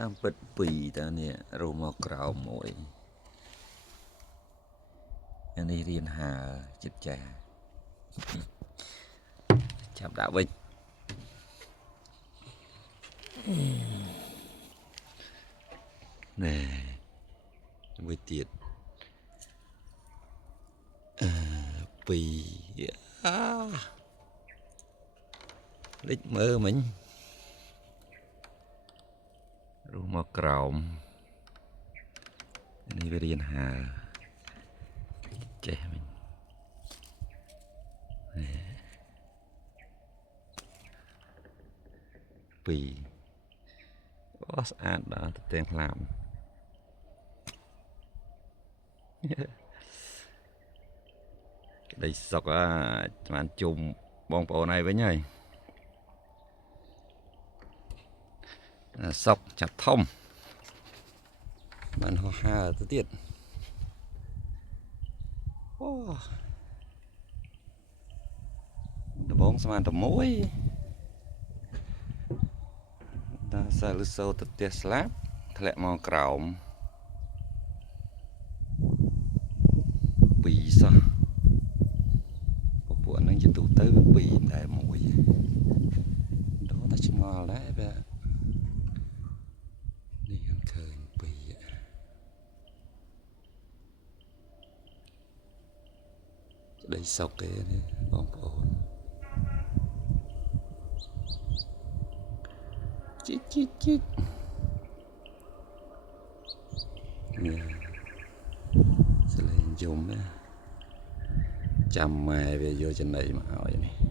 តាមពិតពីរតើនេះរស់មកក្រៅមួយអានេះរៀនហើចិត្តចាស់ចាប់ដាក់វិញណែមួយទៀតពីរលេចមើលមិញរស់មកក្រោមនេះវារៀនហើចេះមិញពីរអូស្អាតដល់ទៅទាំងខ្លាមក្តីសុខបានជុំបងប្អូនហើយវិញហើយសុខចាប់ធំបានហោះហើរទៅទៀតអូដបងស្មានតែមួយតាសាលឺសូទៅផ្ទះស្លាប់ធ្លាក់មកក្រោមពីរសោះពួកហ្នឹងជាទូទៅពីរតែមួយដល់តែឆ្ងល់ដែរបែបនេះខ្ញុំឃើញពីរក្តីសុខទេនេះបងប្អូនជីកជីកជីកនេះសលេងយំណាចាំម៉ែវាយកចំណីមកឲ្យនេះ